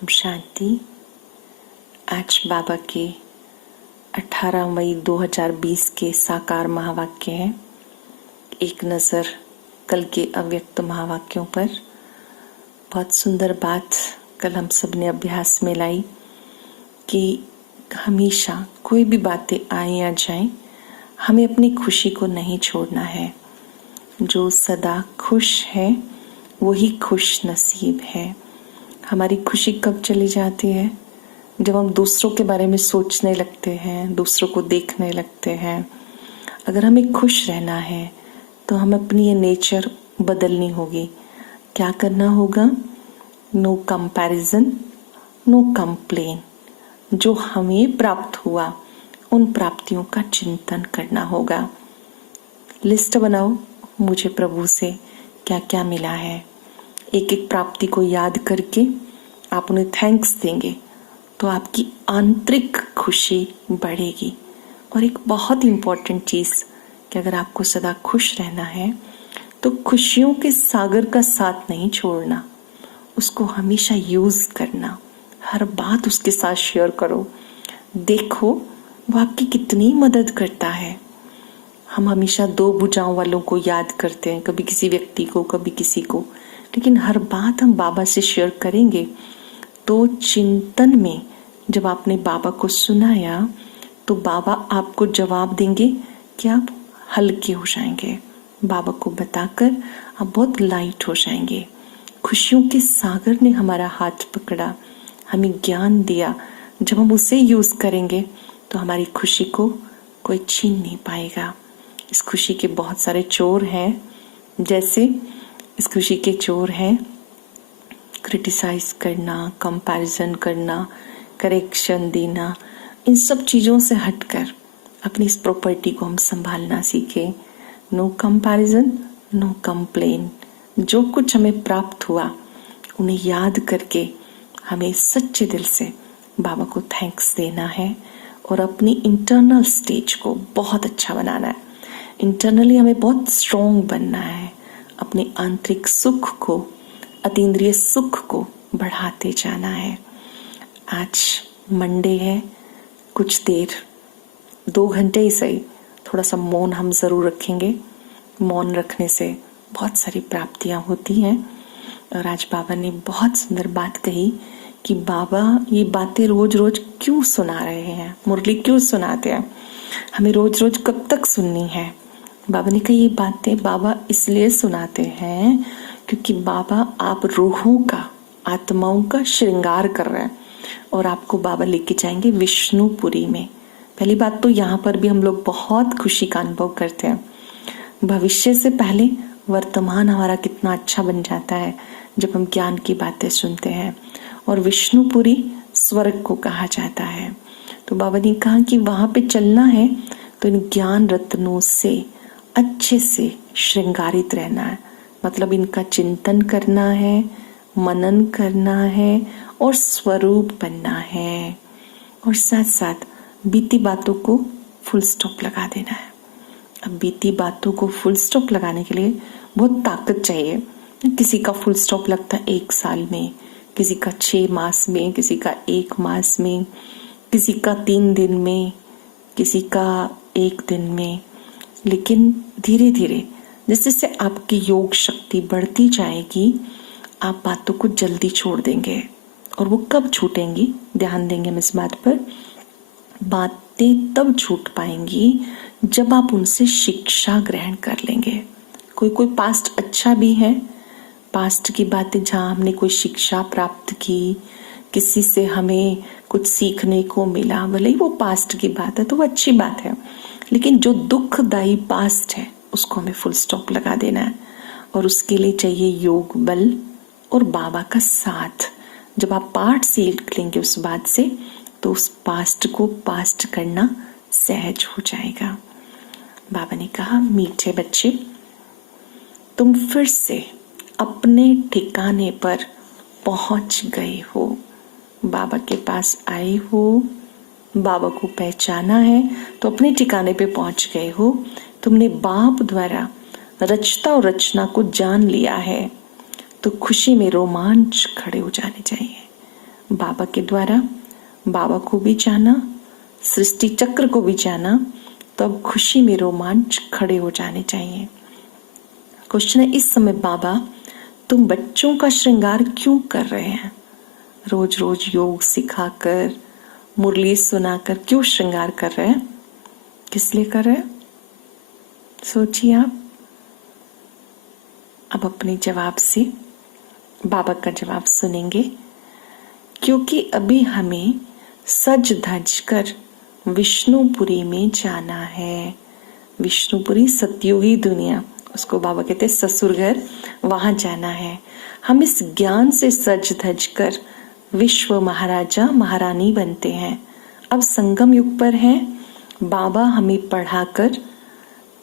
ओम शांति। आज बाबा के 18 मई 2020 के साकार महावाक्य हैं। एक नज़र कल के अव्यक्त महावाक्यों पर। बहुत सुंदर बात कल हम सब ने अभ्यास में लाई कि हमेशा कोई भी बातें आए या जाएं, हमें अपनी खुशी को नहीं छोड़ना है। जो सदा खुश है वही खुश नसीब है। हमारी खुशी कब चली जाती है? जब हम दूसरों के बारे में सोचने लगते हैं, दूसरों को देखने लगते हैं। अगर हमें खुश रहना है तो हम अपनी ये नेचर बदलनी होगी। क्या करना होगा? No comparison, no complain. जो हमें प्राप्त हुआ उन प्राप्तियों का चिंतन करना होगा। लिस्ट बनाओ, मुझे प्रभु से क्या क्या मिला है। एक एक प्राप्ति को याद करके आप उन्हें थैंक्स देंगे तो आपकी आंतरिक खुशी बढ़ेगी। और एक बहुत इम्पोर्टेंट चीज़ कि अगर आपको सदा खुश रहना है तो खुशियों के सागर का साथ नहीं छोड़ना, उसको हमेशा यूज़ करना। हर बात उसके साथ शेयर करो, देखो वो आपकी कितनी मदद करता है। हम हमेशा दो भुजाओं वालों को याद करते हैं, कभी किसी व्यक्ति को, कभी किसी को, लेकिन हर बात हम बाबा से शेयर करेंगे तो चिंतन में जब आपने बाबा को सुनाया तो बाबा आपको जवाब देंगे कि आप हल्के हो जाएंगे। बाबा को बताकर आप बहुत लाइट हो जाएंगे। खुशियों के सागर ने हमारा हाथ पकड़ा, हमें ज्ञान दिया। जब हम उसे यूज़ करेंगे तो हमारी खुशी को कोई छीन नहीं पाएगा। इस खुशी के बहुत सारे चोर हैं, जैसे इस खुशी के चोर हैं क्रिटिसाइज करना, कंपैरिजन करना, करेक्शन देना। इन सब चीज़ों से हटकर अपनी इस प्रॉपर्टी को हम संभालना सीखें। No comparison, no complain. जो कुछ हमें प्राप्त हुआ उन्हें याद करके हमें सच्चे दिल से बाबा को थैंक्स देना है और अपनी इंटरनल स्टेज को बहुत अच्छा बनाना है। इंटरनली हमें बहुत स्ट्रॉन्ग बनना है। अपने आंतरिक सुख को, अतीन्द्रिय सुख को बढ़ाते जाना है। आज मंडे है, कुछ देर 2 घंटे ही सही थोड़ा सा मौन हम ज़रूर रखेंगे। मौन रखने से बहुत सारी प्राप्तियां होती हैं। और आज बाबा ने बहुत सुंदर बात कही कि बाबा ये बातें रोज रोज क्यों सुना रहे हैं, मुरली क्यों सुनाते हैं, हमें रोज रोज कब तक सुननी है। बाबा ने कहा ये बातें बाबा इसलिए सुनाते हैं क्योंकि बाबा आप रूहों का, आत्माओं का श्रृंगार कर रहे हैं और आपको बाबा लेके जाएंगे विष्णुपुरी में। पहली बात तो यहाँ पर भी हम लोग बहुत खुशी का अनुभव करते हैं। भविष्य से पहले वर्तमान हमारा कितना अच्छा बन जाता है जब हम ज्ञान की बातें सुनते हैं। और विष्णुपुरी स्वर्ग को कहा जाता है। तो बाबा ने कहा कि वहां पे चलना है तो इन ज्ञान रत्नों से अच्छे से श्रृंगारित रहना है। मतलब इनका चिंतन करना है, मनन करना है और स्वरूप बनना है। और साथ साथ बीती बातों को फुल स्टॉप लगा देना है। अब बीती बातों को फुल स्टॉप लगाने के लिए बहुत ताकत चाहिए। किसी का फुल स्टॉप लगता है 1 साल में, किसी का 6 मास में, किसी का 1 मास में, किसी का 3 दिन में, किसी का 1 दिन में। लेकिन धीरे धीरे जैसे जैसे आपकी योग शक्ति बढ़ती जाएगी आप बातों को जल्दी छोड़ देंगे। और वो कब छूटेंगी, ध्यान देंगे हम इस बात पर। बातें तब छूट पाएंगी जब आप उनसे शिक्षा ग्रहण कर लेंगे। कोई पास्ट अच्छा भी है, पास्ट की बातें जहाँ हमने कोई शिक्षा प्राप्त की, किसी से हमें कुछ सीखने को मिला, भले ही वो पास्ट की बात है तो वो अच्छी बात है। लेकिन जो दुखदायी पास्ट है उसको हमें फुल स्टॉप लगा देना है। और उसके लिए चाहिए योग बल और बाबा का साथ। जब आप पाठ सीख लेंगे उस बात से तो उस पास्ट को पास्ट करना सहज हो जाएगा। बाबा ने कहा मीठे बच्चे, तुम फिर से अपने ठिकाने पर पहुंच गए हो। बाबा के पास आए हो, बाबा को पहचाना है तो अपने ठिकाने पे पहुंच गए हो। तुमने बाप द्वारा रचता और रचना को जान लिया है तो खुशी में रोमांच खड़े हो जाने चाहिए। बाबा के द्वारा बाबा को भी जाना, सृष्टि चक्र को भी जाना, तो अब खुशी में रोमांच खड़े हो जाने चाहिए। क्वेश्चन है, इस समय बाबा तुम बच्चों का श्रृंगार क्यों कर रहे हैं? रोज रोज योग सिखाकर, मुरली सुनाकर क्यों श्रृंगार कर रहे हैं? किस लिए कर रहे हैं? सोचिए आप। अब अपने जवाब से बाबा का जवाब सुनेंगे। क्योंकि अभी हमें सज धज कर विष्णुपुरी में जाना है। विष्णुपुरी सतयुगी दुनिया, उसको बाबा कहते हैं ससुर घर, वहां जाना है। हम इस ज्ञान से सज धज कर विश्व महाराजा महारानी बनते हैं। अब संगम युग पर हैं। बाबा हमें पढ़ाकर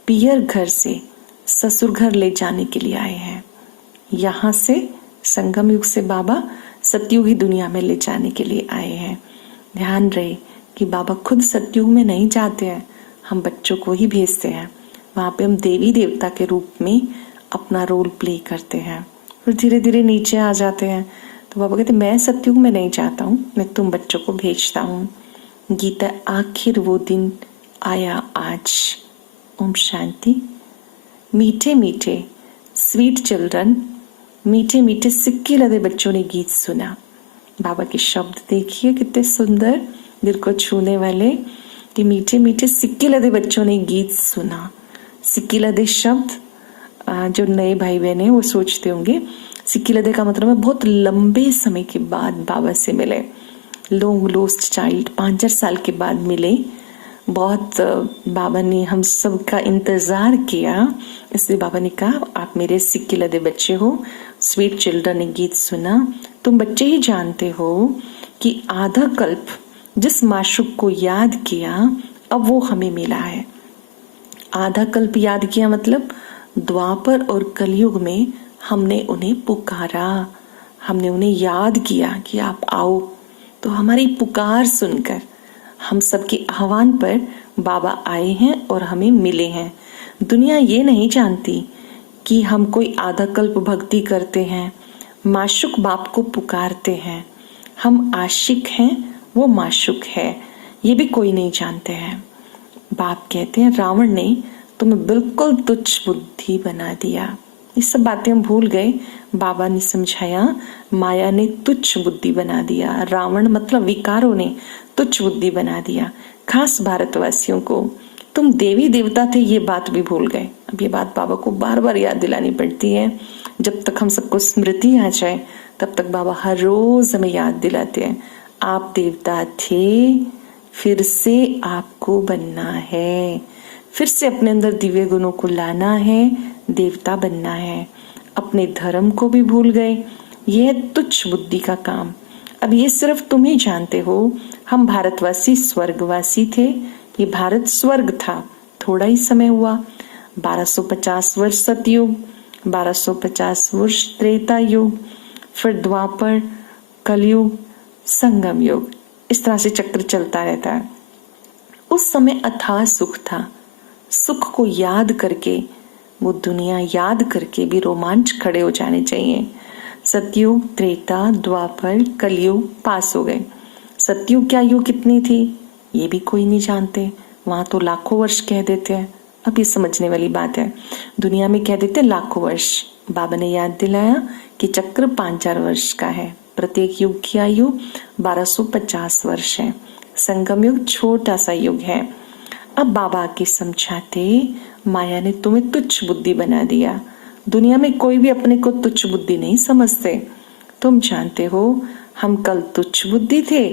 पियर घर से ससुर घर ले जाने के लिए आए हैं। यहाँ से संगम युग से बाबा सतयुगी दुनिया में ले जाने के लिए आए हैं। ध्यान रहे कि बाबा खुद सतयुग में नहीं जाते हैं, हम बच्चों को ही भेजते हैं। वहां पे हम देवी देवता के रूप में अपना रोल प्ले करते हैं, फिर धीरे धीरे नीचे आ जाते हैं। तो बाबा कहते मैं सतयुग में नहीं जाता हूँ, मैं तुम बच्चों को भेजता हूँ। गीता, आखिर वो दिन आया आज। ओम शांति। मीठे मीठे स्वीट चिल्ड्रन, मीठे मीठे सिक्के लदे बच्चों ने गीत सुना। बाबा के शब्द देखिए कितने सुंदर, दिल को छूने वाले। कि मीठे मीठे सिक्के लदे बच्चों ने गीत सुना। सिक्के लदे शब्द, जो नए भाई बहन है वो सोचते होंगे सिक्के लदे का मतलब है बहुत लंबे समय के बाद बाबा से मिले। लॉन्ग लोस्ट चाइल्ड, 5-4 साल के बाद मिले। बहुत बाबा ने हम सब का इंतजार किया, इसलिए बाबा ने कहा आप मेरे सिक्के लदे बच्चे हो। स्वीट चिल्ड्रन ने गीत सुना। तुम बच्चे ही जानते हो कि आधा कल्प जिस माशूक को याद किया अब वो हमें मिला है। आधा कल्प याद किया मतलब द्वापर और कलयुग में हमने उन्हें पुकारा, हमने उन्हें याद किया कि आप आओ। तो हमारी पुकार सुनकर हम सबके आह्वान पर बाबा आए हैं और हमें मिले हैं। दुनिया ये नहीं जानती कि हम कोई आधा कल्प भक्ति करते हैं, माशुक बाप को पुकारते हैं। हम आशिक हैं, वो माशुक है, ये भी कोई नहीं जानते हैं। बाप कहते हैं रावण ने तुम्हें बिल्कुल तुच्छ बुद्धि बना दिया। ये सब बातें हम भूल गए। बाबा ने समझाया माया ने तुच्छ बुद्धि बना दिया। रावण मतलब विकारों ने तुच्छ बुद्धि बना दिया। खास भारतवासियों को तुम देवी देवता थे ये बात भी भूल गए। अब ये बात बाबा को बार बार याद दिलानी पड़ती है। जब तक हम सबको स्मृति आ जाए तब तक बाबा हर रोज हमें याद दिलाते हैं आप देवता थे, फिर से आपको बनना है, फिर से अपने अंदर दिव्य गुणों को लाना है, देवता बनना है। अपने धर्म को भी भूल गए। ये है तुच्छ बुद्धि का काम। अब ये सिर्फ तुम ही जानते हो। हम भारतवासी स्वर्गवासी थे, ये भारत स्वर्ग था। थोड़ा ही समय हुआ, 1250 वर्ष सतयुग, 1250 वर्ष त्रेता युग, फिर द्वापर, कलयुग, संगम युग। इस तरह से चक्र चलता रहता है। उस समय अथाह सुख था। सुख को याद करके, वो दुनिया याद करके भी रोमांच खड़े हो जाने चाहिए। सतयुग, त्रेता, द्वापर, कलयुग पास हो गए। सतयुग क्या युग कितनी थी ये भी कोई नहीं जानते। वहां तो लाखों वर्ष कह देते हैं। अब ये समझने वाली बात है। दुनिया में कह देते लाखों वर्ष। बाबा ने याद दिलाया कि चक्र 5-4 वर्ष का है। प्रत्येक युग की आयु 1250 वर्ष है। संगम युग छोटा सा युग है। अब बाबा आके समझाते माया ने तुम्हें तुच्छ बुद्धि बना दिया। दुनिया में कोई भी अपने को तुच्छ बुद्धि नहीं समझते। तुम जानते हो हम कल तुच्छ बुद्धि थे,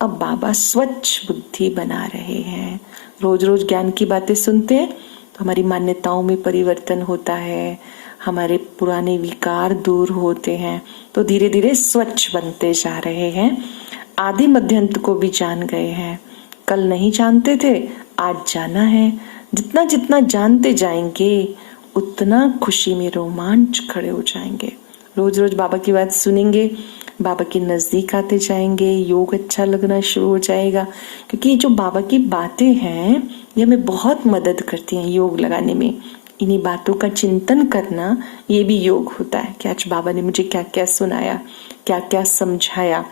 अब बाबा स्वच्छ बुद्धि बना रहे हैं। रोज रोज ज्ञान की बातें सुनते हैं तो हमारी मान्यताओं में परिवर्तन होता है, हमारे पुराने विकार दूर होते हैं, तो धीरे धीरे स्वच्छ बनते जा रहे हैं। आदि मध्यंत को भी जान गए हैं। कल नहीं जानते थे, आज जाना है। जितना जितना जानते जाएंगे उतना खुशी में रोमांच खड़े हो जाएंगे। रोज रोज बाबा की बात सुनेंगे, बाबा के नजदीक आते जाएंगे, योग अच्छा लगना शुरू हो जाएगा। क्योंकि ये जो बाबा की बातें हैं ये हमें बहुत मदद करती हैं योग लगाने में। इन्हीं बातों का चिंतन करना ये भी योग होता है कि आज बाबा ने मुझे क्या क्या सुनाया, क्या क्या समझाया।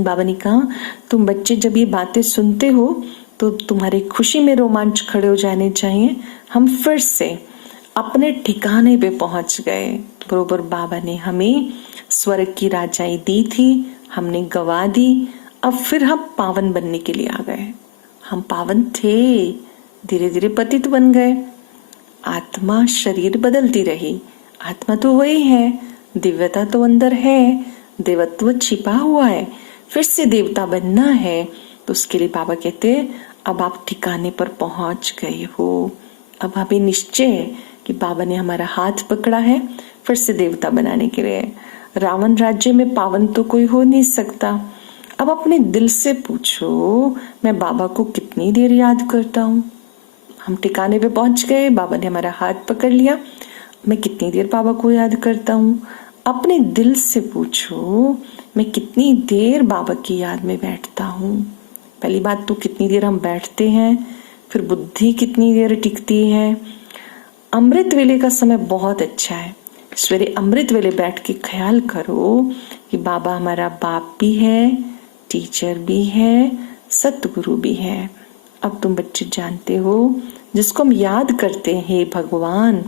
बाबा ने कहा, तुम बच्चे जब ये बातें सुनते हो तो तुम्हारी खुशी में रोमांच खड़े हो जाने चाहिए। हम फिर से अपने ठिकाने पे पहुंच गए। बरोबर बाबा ने हमें स्वर्ग की राजाई दी थी, हमने गवा दी, अब फिर हम पावन बनने के लिए आ गए। हम पावन थे, धीरे धीरे पतित बन गए। आत्मा शरीर बदलती रही, आत्मा तो वही है, दिव्यता तो अंदर है, देवत्व छिपा हुआ है, फिर से देवता बनना है। तो उसके लिए बाबा कहते अब आप ठिकाने पर पहुंच गए हो। अब हमें निश्चय है कि बाबा ने हमारा हाथ पकड़ा है फिर से देवता बनाने के लिए। रावण राज्य में पावन तो कोई हो नहीं सकता। अब अपने दिल से पूछो, मैं बाबा को कितनी देर याद करता हूँ। हम ठिकाने पे पहुंच गए, बाबा ने हमारा हाथ पकड़ लिया, मैं कितनी देर बाबा को याद करता हूँ। अपने दिल से पूछो, मैं कितनी देर बाबा की याद में बैठता हूँ। पहली बात तो कितनी देर हम बैठते हैं, फिर बुद्धि कितनी देर टिकती है। अमृत वेले का समय बहुत अच्छा है। सवेरे अमृत वेले बैठ के ख्याल करो कि बाबा हमारा बाप भी है, टीचर भी है, सतगुरु भी है। अब तुम बच्चे जानते हो, जिसको हम याद करते हैं हे भगवान,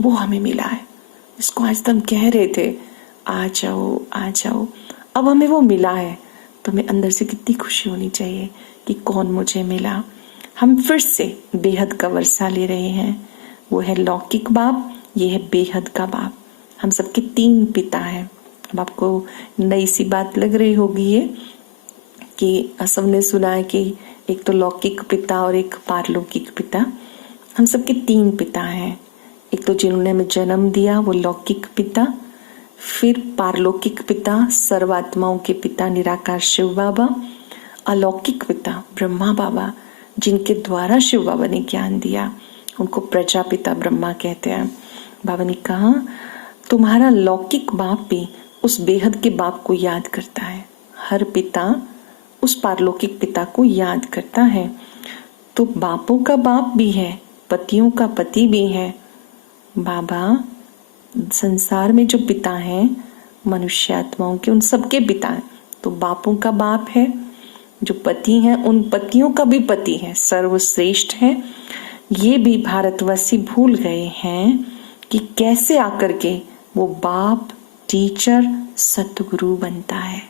वो हमें मिला है। जिसको आज तक कह रहे थे आ जाओ आ जाओ, अब हमें वो मिला है। तो हमें अंदर से कितनी खुशी होनी चाहिए कि कौन मुझे मिला। हम फिर से बेहद का वर्षा ले रहे हैं। वो है लौकिक बाप, ये है बेहद का बाप। हम सबके 3 पिता हैं। अब आपको नई सी बात लग रही होगी ये कि सबने सुना है कि एक तो लौकिक पिता और एक पारलौकिक पिता। हम सबके 3 पिता हैं। एक तो जिन्होंने हमें जन्म दिया वो लौकिक पिता, फिर पारलौकिक पिता सर्वात्माओं के पिता निराकार शिव बाबा, अलौकिक पिता ब्रह्मा बाबा जिनके द्वारा शिव बाबा ने ज्ञान दिया, उनको प्रजापिता ब्रह्मा कहते हैं। बाबा ने कहा तुम्हारा लौकिक बाप भी उस बेहद के बाप को याद करता है। हर पिता उस पारलौकिक पिता को याद करता है। तो बापों का बाप भी है, पतियों का पति भी है। बाबा संसार में जो पिता हैं मनुष्य आत्माओं के, उन सबके पिता हैं। तो बापों का बाप है, जो पति हैं उन पतियों का भी पति है, सर्वश्रेष्ठ है। ये भी भारतवासी भूल गए हैं कि कैसे आकर के वो बाप, टीचर, सतगुरु बनता है,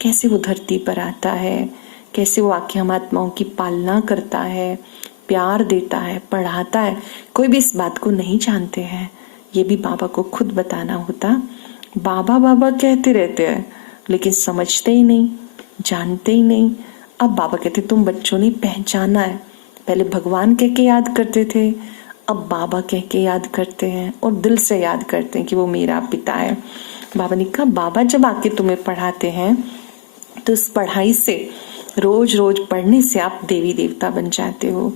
कैसे वो धरती पर आता है, कैसे वो आके हम आत्माओं की पालना करता है, प्यार देता है, पढ़ाता है। कोई भी इस बात को नहीं जानते हैं। ये भी बाबा को खुद बताना होता। बाबा बाबा कहते रहते हैं लेकिन समझते ही नहीं, जानते ही नहीं। अब बाबा कहते तुम बच्चों ने पहचाना है। पहले भगवान कह के याद करते थे, अब बाबा कह के याद करते हैं और दिल से याद करते हैं कि वो मेरा पिता है। बाबा ने कहा बाबा जब आके तुम्हें पढ़ाते हैं तो इस पढ़ाई से, रोज रोज पढ़ने से आप देवी देवता बन जाते हो।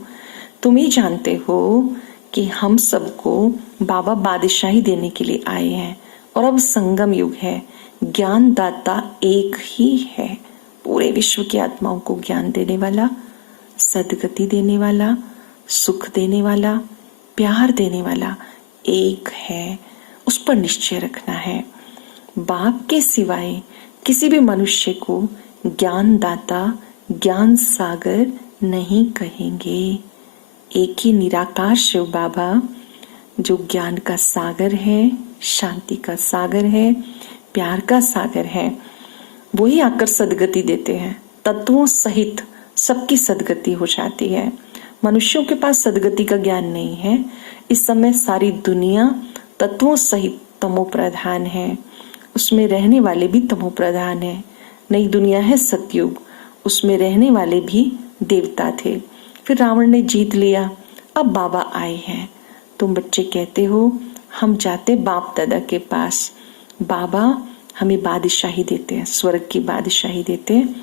तुम ही जानते हो कि हम सबको बाबा बादशाही देने के लिए आए हैं और अब संगम युग है। ज्ञान दाता एक ही है, पूरे विश्व की आत्माओं को ज्ञान देने वाला, सदगति देने वाला, सुख देने वाला, प्यार देने वाला एक है। उस पर निश्चय रखना है। बाप के सिवाय किसी भी मनुष्य को ज्ञान दाता, ज्ञान सागर नहीं कहेंगे। एक ही निराकार शिव बाबा जो ज्ञान का सागर है, शांति का सागर है, प्यार का सागर है, वही आकर सदगति देते हैं। तत्वों सहित सबकी सदगति हो जाती है। मनुष्यों के पास सदगति का ज्ञान नहीं है। इस समय सारी दुनिया तत्वों सहित तमो प्रधान है, उसमें रहने वाले भी तमो प्रधान है। नई दुनिया है सतयुग, उसमें रहने वाले भी देवता थे। फिर रावण ने जीत लिया, अब बाबा आए हैं। तुम बच्चे कहते हो हम जाते बाप दादा के पास, बाबा हमें बादशाही देते हैं, स्वर्ग की बादशाही देते हैं।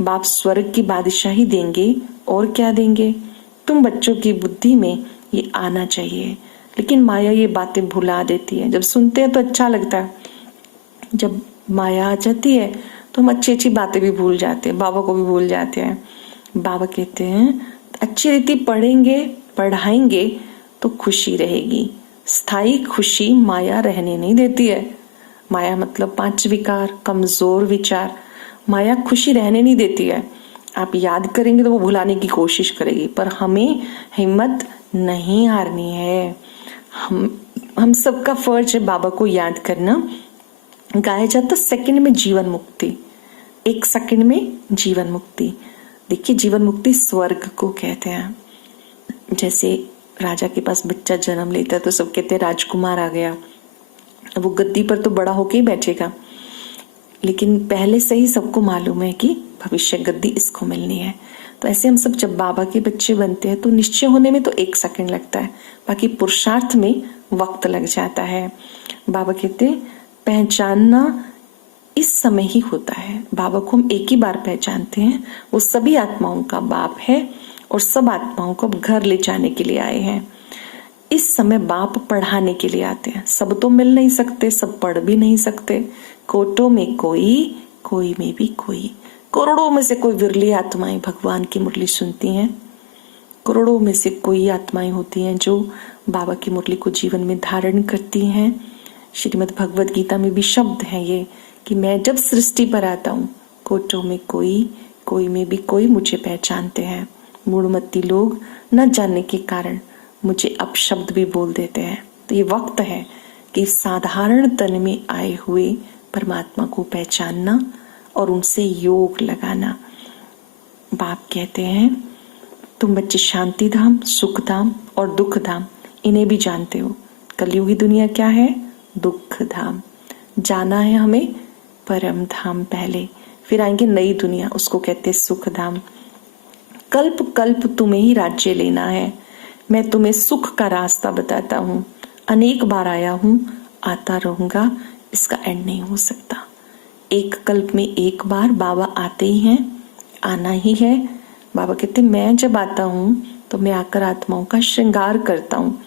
बाप स्वर्ग की बादशाही देंगे और क्या देंगे। तुम बच्चों की बुद्धि में ये आना चाहिए, लेकिन माया ये बातें भुला देती है। जब सुनते हैं तो अच्छा लगता है, जब माया आ जाती है तो हम अच्छी अच्छी बातें भी भूल जाते हैं, बाबा को भी भूल जाते हैं। बाबा कहते हैं अच्छी रीति पढ़ेंगे, पढ़ाएंगे तो खुशी रहेगी। स्थायी खुशी माया रहने नहीं देती है। माया मतलब 5 विकार, कमजोर विचार, माया खुशी रहने नहीं देती है। आप याद करेंगे तो वो भुलाने की कोशिश करेगी, पर हमें हिम्मत नहीं हारनी है। हम सबका फर्ज है बाबा को याद करना। गाया जाता सेकंड में जीवन मुक्ति, 1 सेकंड में जीवन मुक्ति। देखिए, जीवन मुक्ति स्वर्ग को कहते हैं। जैसे राजा के पास बच्चा जन्म लेता है तो सब कहते हैं राजकुमार आ गया, वो गद्दी पर तो बड़ा होके ही बैठेगा, लेकिन पहले से ही सबको मालूम है कि भविष्य गद्दी इसको मिलनी है। तो ऐसे हम सब जब बाबा के बच्चे बनते हैं तो निश्चय होने में तो 1 सेकंड लगता है, बाकी पुरुषार्थ में वक्त लग जाता है। बाबा कहते हैं पहचानना इस समय ही होता है। बाबा को हम एक ही बार पहचानते हैं, वो सभी आत्माओं का बाप है और सब आत्माओं को घर ले जाने के लिए आए हैं। इस समय बाप पढ़ाने के लिए आते हैं। सब तो मिल नहीं सकते, सब पढ़ भी नहीं सकते। कोटों में कोई, कोई में भी कोई, करोड़ों में से कोई विरली आत्माएं भगवान की मुरली सुनती हैं। करोड़ों में से कोई आत्माएं होती हैं जो बाबा की मुरली को जीवन में धारण करती हैं। श्रीमद् भगवद गीता में भी शब्द है ये कि मैं जब सृष्टि पर आता हूँ, कोटों में कोई, कोई में भी कोई मुझे पहचानते हैं। मूढ़मती लोग न जानने के कारण मुझे अपशब्द भी बोल देते हैं। तो ये वक्त है कि साधारण तन में आए हुए परमात्मा को पहचानना और उनसे योग लगाना। बाप कहते हैं तुम बच्चे शांति धाम, सुख धाम और दुख धाम इन्हें भी जानते हो। कलयुगी दुनिया क्या है? दुख धाम। जाना है हमें परम धाम पहले, फिर आएंगे नई दुनिया, उसको कहते हैं सुख धाम। कल्प कल्प तुम्हें ही राज्य लेना है। मैं तुम्हें सुख का रास्ता बताता हूँ। अनेक बार आया हूँ, आता रहूंगा, इसका एंड नहीं हो सकता। एक कल्प में एक बार बाबा आते ही हैं, आना ही है। बाबा कहते मैं जब आता हूँ तो मैं आकर आत्माओं का श्रृंगार करता हूँ।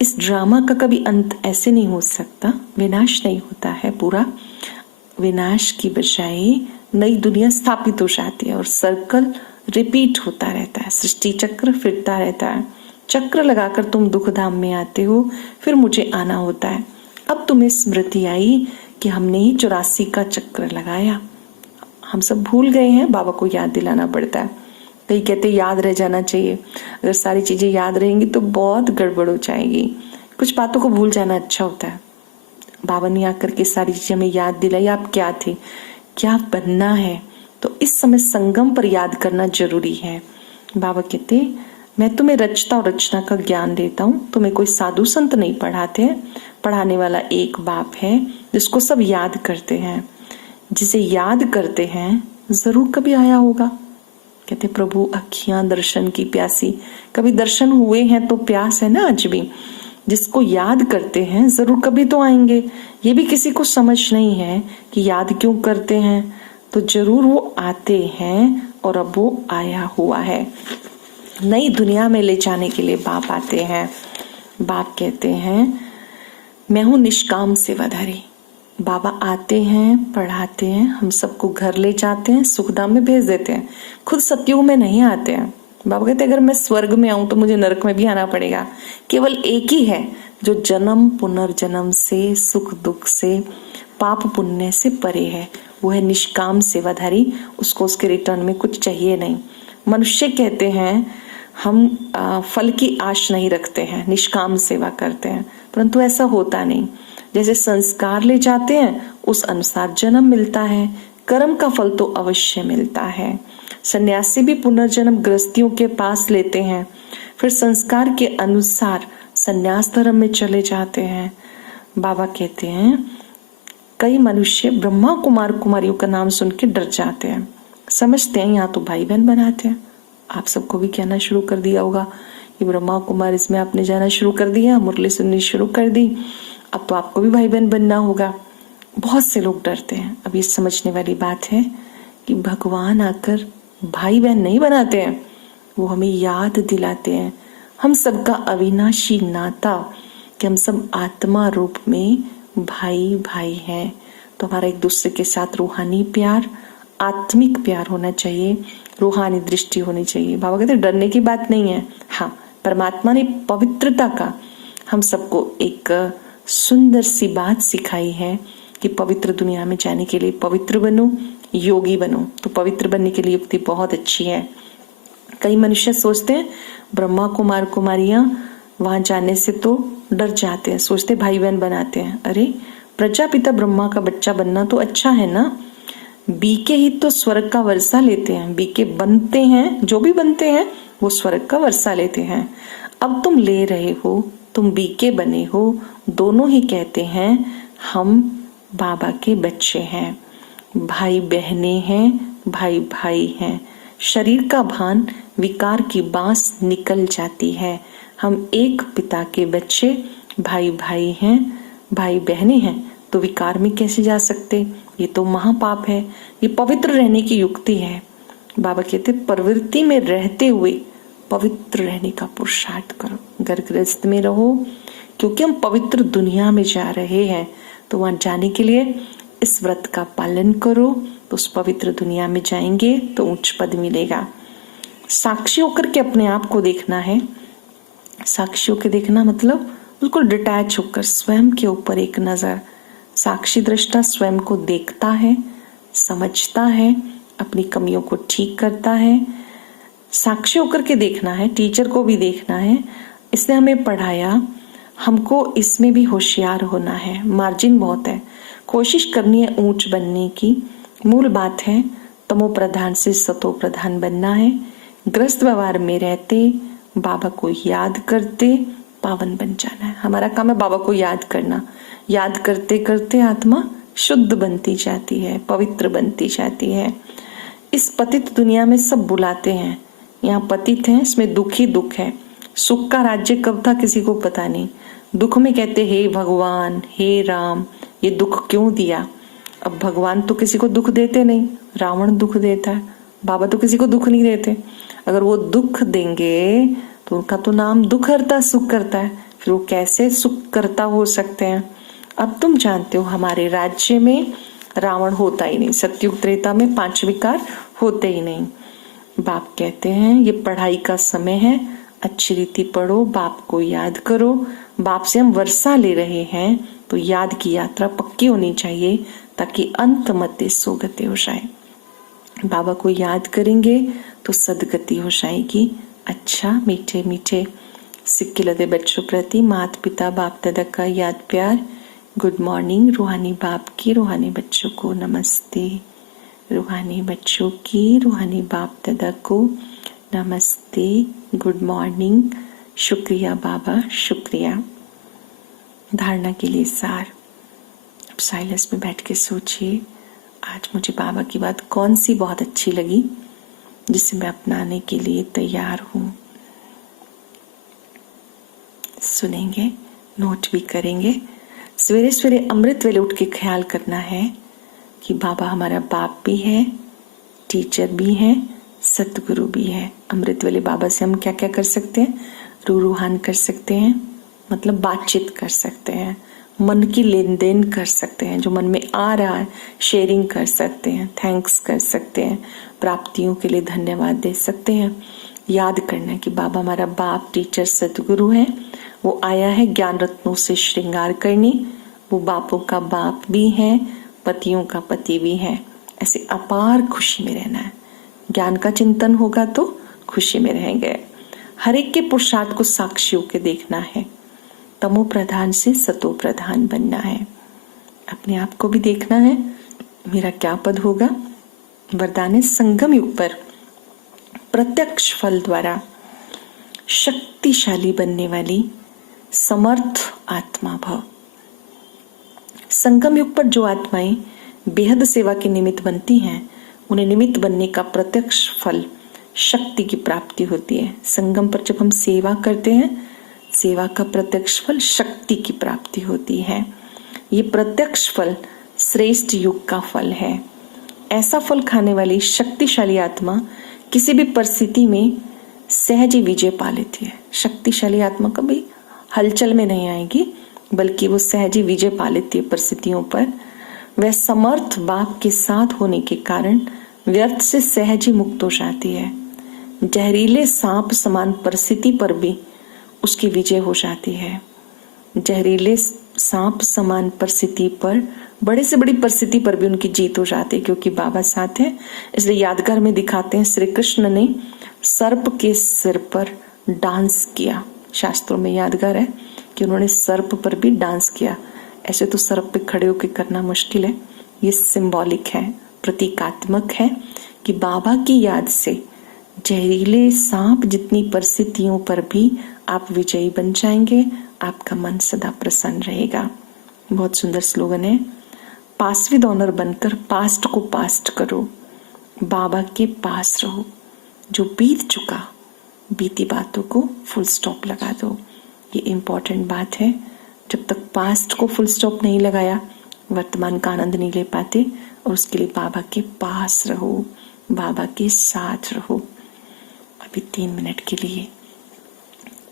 इस ड्रामा का कभी अंत ऐसे नहीं हो सकता, विनाश नहीं होता है पूरा। विनाश की बजाय नई दुनिया स्थापित हो जाती है और सर्कल रिपीट होता रहता है, सृष्टि चक्र फिरता रहता है। चक्र लगाकर तुम दुख धाम में आते हो, फिर मुझे आना होता है। अब तुम्हें स्मृति आई कि हमने ही 84 का चक्र लगाया। हम सब भूल गए हैं, बाबा को याद दिलाना पड़ता है। कई कहते याद रह जाना चाहिए। अगर सारी चीजें याद रहेंगी तो बहुत गड़बड़ हो जाएगी। कुछ बातों को भूल जाना अच्छा होता है। बाबा ने आकर के सारी चीजें हमें याद दिलाई, आप क्या थे, क्या बनना है। तो इस समय संगम पर याद करना जरूरी है। बाबा कहते मैं तुम्हें रचता और रचना का ज्ञान देता हूँ। तुम्हें कोई साधु संत नहीं पढ़ाते हैं, पढ़ाने वाला एक बाप है जिसको सब याद करते हैं। जिसे याद करते हैं जरूर कभी आया होगा। कहते प्रभु अखियां दर्शन की प्यासी, कभी दर्शन हुए हैं तो प्यास है ना आज भी। जिसको याद करते हैं जरूर कभी तो आएंगे। ये भी किसी को समझ नहीं है कि याद क्यों करते हैं, तो जरूर वो आते हैं और अब वो आया हुआ है। नई दुनिया में ले जाने के लिए बाप आते हैं। बाप कहते हैं मैं हूं निष्काम सेवाधारी। बाबा आते हैं, पढ़ाते हैं, हम सबको घर ले जाते हैं, सुखधाम में भेज देते हैं। खुद सतयुग में नहीं आते हैं। बाबा कहते अगर मैं स्वर्ग में आऊं तो मुझे नरक में भी आना पड़ेगा। केवल एक ही है जो जन्म पुनर्जन्म से, सुख दुख से, पाप पुण्य से परे है, वो है निष्काम सेवाधारी। उसको उसके रिटर्न में कुछ चाहिए नहीं। मनुष्य कहते हैं हम फल की आश नहीं रखते हैं, निष्काम सेवा करते हैं, परंतु ऐसा होता नहीं। जैसे संस्कार ले जाते हैं उस अनुसार जन्म मिलता है, कर्म का फल तो अवश्य मिलता है। सन्यासी भी पुनर्जन्म गृहस्थियों के पास लेते हैं, फिर संस्कार के अनुसार सन्यास धर्म में चले जाते हैं। बाबा कहते हैं कई मनुष्य ब्रह्मा कुमार कुमारियों का नाम सुन के डर जाते हैं, समझते हैं यहाँ तो भाई बहन बनाते हैं। आप सबको भी कहना शुरू कर दिया होगा कि ब्रह्मा कुमार इसमें आपने जाना शुरू कर दिया, मुरली सुननी शुरू कर दी, अब तो आपको भी भाई बहन बनना होगा। बहुत से लोग डरते हैं। अब ये समझने वाली बात है कि भगवान आकर भाई बहन नहीं बनाते हैं, वो हमें याद दिलाते हैं हम सबका अविनाशी नाता, कि हम सब आत्मा रूप में भाई भाई हैं। तो हमारा एक दूसरे के साथ रूहानी प्यार, आत्मिक प्यार होना चाहिए, रूहानी दृष्टि होनी चाहिए। बाबा कहते डरने की बात नहीं है। हाँ, परमात्मा ने पवित्रता का हम सबको एक सुंदर सी बात सिखाई है कि पवित्र दुनिया में जाने के लिए पवित्र बनो, योगी बनो। तो पवित्र बनने के लिए युक्ति बहुत अच्छी है। कई मनुष्य सोचते हैं ब्रह्मा कुमार कुमारियां वहां जाने से तो डर जाते हैं, सोचते भाई बहन बनाते हैं। अरे प्रजापिता ब्रह्मा का बच्चा बनना तो अच्छा है ना। बीके ही तो स्वर्ग का वर्षा लेते हैं। बीके बनते हैं, जो भी बनते हैं वो स्वर्ग का वर्षा लेते हैं। अब तुम ले रहे हो, तुम बीके बने हो, दोनों ही कहते हैं हम बाबा के बच्चे हैं, भाई बहने हैं, भाई भाई हैं। शरीर का भान विकार की बांस निकल जाती है। हम एक पिता के बच्चे, भाई भाई हैं, भाई बहने हैं, तो विकार में कैसे जा सकते? ये तो महापाप है। ये पवित्र रहने की युक्ति है। बाबा कहते प्रवृत्ति में रहते हुए पवित्र रहने का पुरुषार्थ करो। गर्भगृहस्थ में रहो, क्योंकि हम पवित्र दुनिया में जा रहे हैं। तो वहां जाने के लिए इस व्रत का पालन करो, तो उस पवित्र दुनिया में जाएंगे तो उच्च पद मिलेगा। साक्षी होकर के अपने आप को देखना है। साक्षी होकर देखना मतलब बिल्कुल डिटैच होकर स्वयं के ऊपर एक नजर। साक्षी दृष्टा स्वयं को देखता है, समझता है, अपनी कमियों को ठीक करता है। साक्षी होकर के देखना है, टीचर को भी देखना है। इसने हमें पढ़ाया, हमको इसमें भी होशियार होना है। मार्जिन बहुत है, कोशिश करनी है ऊंच बनने की। मूल बात है तमो प्रधान से सतो प्रधान बनना है। ग्रस्त व्यवहार में रहते, बाबा को याद करते पावन बन जाना है। हमारा काम है बाबा को याद करना। याद करते करते आत्मा शुद्ध बनती जाती है, पवित्र बनती जाती है। इस पतित दुनिया में सब बुलाते हैं, यहाँ पतित है, इसमें दुख ही दुख है। सुख का राज्य कब था किसी को पता नहीं। दुख में कहते हे भगवान, हे राम, ये दुख क्यों दिया? अब भगवान तो किसी को दुख देते नहीं, रावण दुख देता है। बाबा तो किसी को दुख नहीं देते। अगर वो दुख देंगे तो उनका तो नाम दुख हरता सुख करता है, फिर वो कैसे सुख करता हो सकते हैं? अब तुम जानते हो हमारे राज्य में रावण होता ही नहीं, सतयुग त्रेता में 5 विकार होते ही नहीं। बाप कहते हैं ये पढ़ाई का समय है, अच्छी रीति पढ़ो, बाप को याद करो। बाप से हम वर्षा ले रहे हैं तो याद की यात्रा पक्की होनी चाहिए, ताकि अंत मध्य सोगति हो जाए। बाबा को याद करेंगे तो सदगति हो जाएगी। अच्छा मीठे मीठे सिक्के लदे बच्चों प्रति माता पिता बाप दादा का याद प्यार। Good morning. रूहानी बाप की रूहानी बच्चों को नमस्ते। रूहानी बच्चों की रूहानी बाप दादा को नमस्ते, गुड मॉर्निंग। शुक्रिया बाबा, शुक्रिया। धारणा के लिए सार। अब साइलेंस में बैठ के सोचिए आज मुझे बाबा की बात कौन सी बहुत अच्छी लगी जिसे मैं अपनाने के लिए तैयार हूं। सुनेंगे, नोट भी करेंगे। सवेरे सवेरे अमृत वेले उठ के ख्याल करना है कि बाबा हमारा बाप भी है, टीचर भी है, सतगुरु भी है। अमृत वेले बाबा से हम क्या क्या कर सकते हैं? रूहान कर सकते हैं, मतलब बातचीत कर सकते हैं, मन की लेन देन कर सकते हैं, जो मन में आ रहा है शेयरिंग कर सकते हैं, थैंक्स कर सकते हैं, प्राप्तियों के लिए धन्यवाद दे सकते हैं। याद करना है कि बाबा हमारा बाप टीचर सतगुरु है। वो आया है ज्ञान रत्नों से श्रृंगार करने। वो बापों का बाप भी है, पतियों का पति भी है। ऐसे अपार खुशी में रहना है। ज्ञान का चिंतन होगा तो खुशी में रहेंगे। हर एक के पुरुषार्थ को साक्षियों के देखना है। तमो प्रधान से सतो प्रधान बनना है। अपने आप को भी देखना है, मेरा क्या पद होगा। वरदान है संगम युग पर प्रत्यक्ष फल द्वारा शक्तिशाली बनने वाली समर्थ आत्मा भव। संगम युग पर जो आत्माएं बेहद सेवा के निमित्त बनती हैं, उन्हें निमित्त बनने का प्रत्यक्ष फल शक्ति की प्राप्ति होती है। संगम पर जब हम सेवा करते हैं, सेवा का प्रत्यक्ष फल शक्ति की प्राप्ति होती है। ये प्रत्यक्ष फल श्रेष्ठ युग का फल है। ऐसा फल खाने वाली शक्तिशाली आत्मा किसी भी परिस्थिति में सहज ही विजय पा लेती है। शक्तिशाली आत्मा कभी हलचल में नहीं आएगी, बल्कि वो सहज ही विजय पा लेती है परिस्थितियों पर। वह समर्थ बाप के साथ होने के कारण व्यर्थ से सहज ही मुक्त हो जाती है। जहरीले सांप समान परिस्थिति पर भी उसकी विजय हो जाती है। जहरीले सांप समान परिस्थिति पर, बड़े से बड़ी परिस्थिति पर भी उनकी जीत हो जाती है, क्योंकि बाबा साथ है। इसलिए यादगार में दिखाते हैं श्री कृष्ण ने सर्प के सिर पर डांस किया। शास्त्रों में यादगार है कि उन्होंने सर्प पर भी डांस किया। ऐसे तो सर्प पे खड़े होकर करना मुश्किल है, ये सिंबॉलिक है, प्रतीकात्मक है कि बाबा की याद से जहरीले सांप जितनी परिस्थितियों पर भी आप विजयी बन जाएंगे, आपका मन सदा प्रसन्न रहेगा। बहुत सुंदर स्लोगन है। पास विद ऑनर बनकर पास्ट को पास्ट करो, बाबा के पास रहो। जो बीत चुका, बीती बातों को फुल स्टॉप लगा दो। ये इम्पोर्टेंट बात है। जब तक पास्ट को फुल स्टॉप नहीं लगाया, वर्तमान का आनंद नहीं ले पाते। और उसके लिए बाबा के पास रहो, बाबा के साथ रहो। अभी 3 मिनट के लिए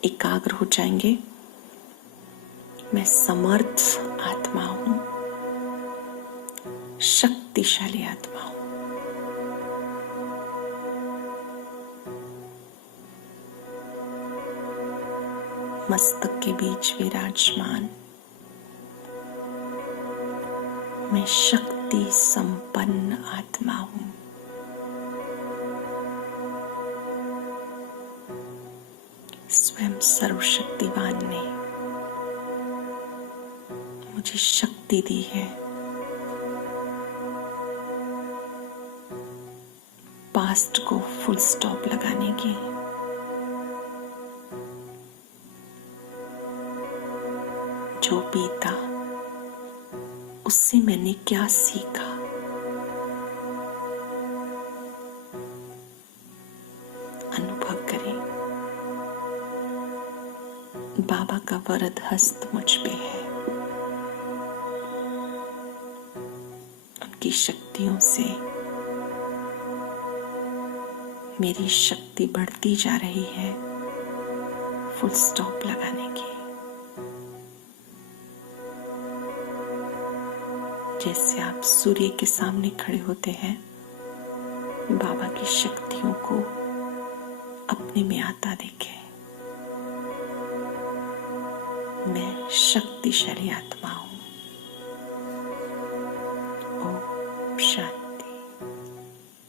एकाग्र हो जाएंगे। मैं समर्थ आत्मा हूं, शक्तिशाली आत्मा हूं। मस्तक के बीच विराजमान मैं शक्ति संपन्न आत्मा हूं। स्वयं सर्वशक्तिवान ने मुझे शक्ति दी है पास्ट को फुल स्टॉप लगाने की। जो बीता उससे मैंने क्या सीखा, अनुभव करें। बाबा का वरद हस्त मुझ पे है। उनकी शक्तियों से मेरी शक्ति बढ़ती जा रही है फुल स्टॉप लगाने की। जैसे आप सूर्य के सामने खड़े होते हैं, बाबा की शक्तियों को अपने में आता देखें। मैं शक्तिशाली आत्मा